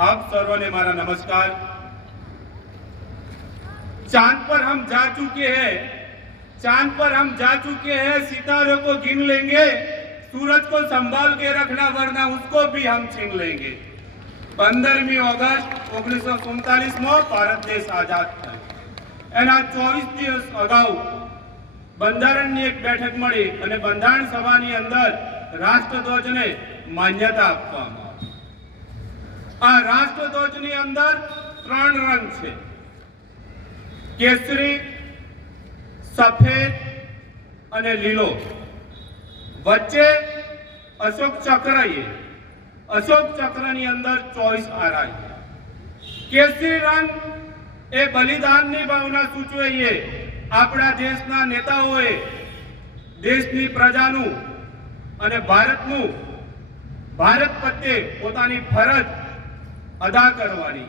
आप सर्वों ने मारा नमस्कार। चांद पर हम जा चुके हैं, चांद पर हम जा चुके हैं, सितारों को गिन लेंगे, सूरज को संभाल के रखना वरना उसको भी हम छीन लेंगे। 15મી ઓગસ્ટ 1947 માં ભારત દેશ આઝાદ થયો। એના 24 દિવસ અગાઉ બંધારણની એક બેઠક મળી અને બંધારણ સભાની અંદર રાષ્ટ્રધ્વજને માન્યતા આપવામાં આવી। આ રાષ્ટ્રધ્વજની અંદર 3 રંગ છે, કેસરી, સફેદ અને લીલો। વચ્ચે અશોક ચક્ર છે। અશોક ચક્રની અંદર 24 આરાય। કેસરી રંગ એ બલિદાનની ભાવના સૂચવે છે। આપણા દેશના નેતાઓએ દેશની પ્રજાનું અને ભારતનું ભારત પ્રત્યે પોતાની ફરજ અદા કરવાની।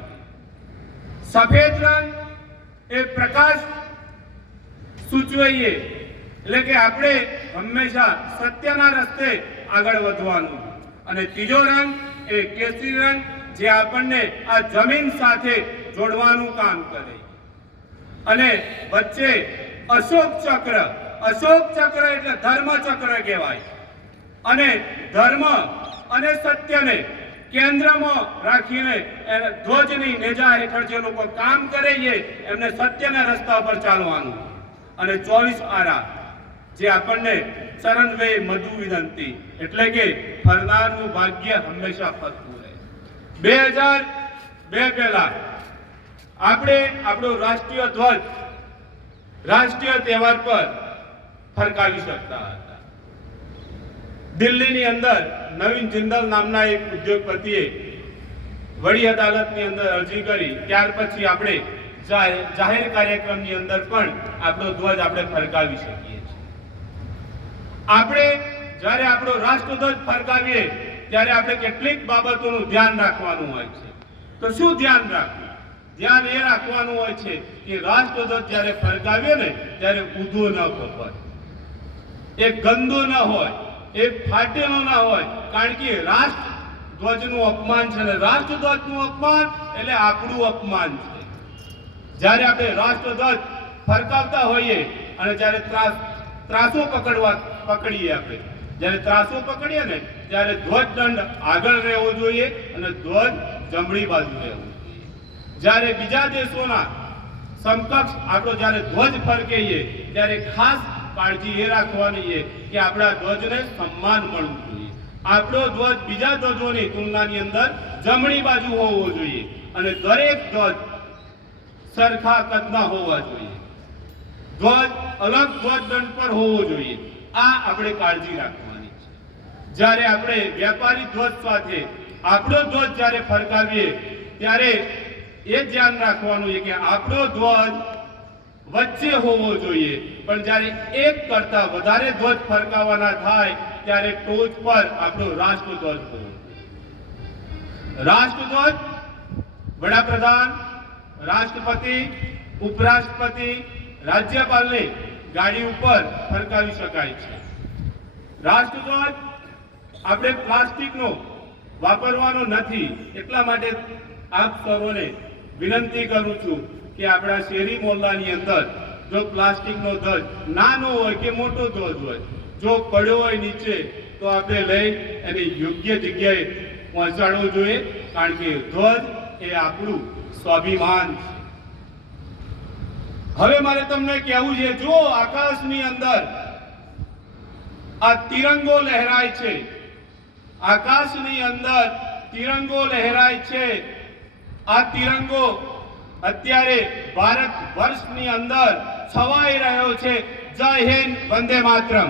સફેદ રંગ એ પ્રકાશ સૂચવે છે, એટલે કે આપણે હંમેશા સત્યના રસ્તે આગળ વધવાનું। અને ત્રીજો રંગ એ કેસરી રંગ જે આપણને આ જમીન સાથે જોડવાનું કામ કરે। અને વચ્ચે અશોક ચક્ર, અશોક ચક્ર એટલે ધર્મ ચક્ર કહેવાય। અને ધર્મ અને સત્યને કેન્દ્રમાં રાખીને ધ્વજની નેજા હેઠળ જે લોકો કામ કરે છે એમને સત્યના રસ્તા પર ચાલવાનું। અને 24 આરા જે આપણને ચરણવે મધુ વિનંતી એટલે કે ફરનારનું ભાગ્ય હંમેશા ફરતું રહે। 2002 પહેલા આપણે આપણો રાષ્ટ્રીય ધ્વજ રાષ્ટ્રીય તહેવાર પર ફરકાવી શકતા હતા। દિલ્હીની અંદર નવીન જિંદલ નામના એક ઉદ્યોગપતિએ વડી અદાલતની અંદર અરજી કરી, ત્યાર પછી આપણે જાહેર કાર્યક્રમની અંદર પણ આપણો ધ્વજ આપણે ફરકાવી શકીએ છીએ। આપણે જ્યારે આપણો રાષ્ટ્રધ્વજ ફરકાવીએ ત્યારે આપણે કેટલીક બાબતોનું ધ્યાન રાખવાનું હોય છે। તો શું ધ્યાન રાખવું? ધ્યાન એ રાખવાનું હોય છે કે રાષ્ટ્રધ્વજ જ્યારે ફરકાવીએ ને ત્યારે ઊંધો ન ફરવાય, એ ગંદો ન હોય, એ ફાટેલો ન હોય, કારણ કે રાષ્ટ્રધ્વજનું અપમાન છે અને રાષ્ટ્રધ્વજનું અપમાન એટલે આપણું અપમાન છે। જ્યારે આપણે રાષ્ટ્રધ્વજ ફરકાવતા હોઈએ અને જ્યારે ત્રાસો પકડીએ, આપણે જ્યારે ત્રાસો પકડીએ ને ત્યારે ધ્વજ દંડ આગળ રહેવો જોઈએ અને ધ્વજ જમણી બાજુ રહેવો જોઈએ। જ્યારે બીજા દેશોના સમકક્ષ આપણો જ્યારે ધ્વજ ફરકીએ ત્યારે ખાસ કાળજી એ રાખવાની છે કે આપણા ધ્વજને સન્માન મળવું જોઈએ। આપણો ધ્વજ બીજા ધ્વજોની તુલનાની અંદર જમણી બાજુ હોવો જોઈએ અને દરેક ધ્વજ સરખા કદના હોવા જોઈએ। ધ્વજ અલગ ધ્વજ દંડ પર હોવો જોઈએ। આ આપણે કાળજી રાખવાની છે। જ્યારે આપણે વ્યાપારી ધ્વજ સાથે આપણો ધ્વજ જ્યારે ફરકાવીએ ત્યારે એ ધ્યાન રાખવાનું છે કે આપણો ધ્વજ વચ્ચે હોવો જોઈએ, પણ જ્યારે એક કરતા વધારે ધ્વજ ફરકાવવાના થાય ત્યારે ટોચ પર આપણો રાષ્ટ્રધ્વજ હોવો જોઈએ। રાષ્ટ્રધ્વજ વડાપ્રધાન, રાષ્ટ્રપતિ, ઉપરાષ્ટ્રપતિ, રાજ્યપાલને ગાડી ઉપર ફરકાવી શકાય છે। રાષ્ટ્રધ્વજ આપણે પ્લાસ્ટિકનો વાપરવાનો નથી, એટલા માટે આપ સૌને વિનંતી કરું છું કે આપણા શેરી મોહલ્લાની અંદર જો પ્લાસ્ટિકનો ધ્વજ નાનો હોય કે મોટો ધ્વજ હોય, જો પડ્યો હોય નીચે તો આપણે લઈ એને યોગ્ય જગ્યાએ પહોંચાડવો જોઈએ, કારણ કે ધ્વજ એ આપણું સ્વાભિમાન છે। હવે મારે તમને કહેવું છે, જો આકાશની અંદર આ તિરંગો લહેરાય છે, આકાશની અંદર તિરંગો લહેરાય છે, આ તિરંગો અત્યારે ભારત વર્ષની અંદર છવાઈ રહ્યો છે। જય હિન્દ, વંદે માતરમ।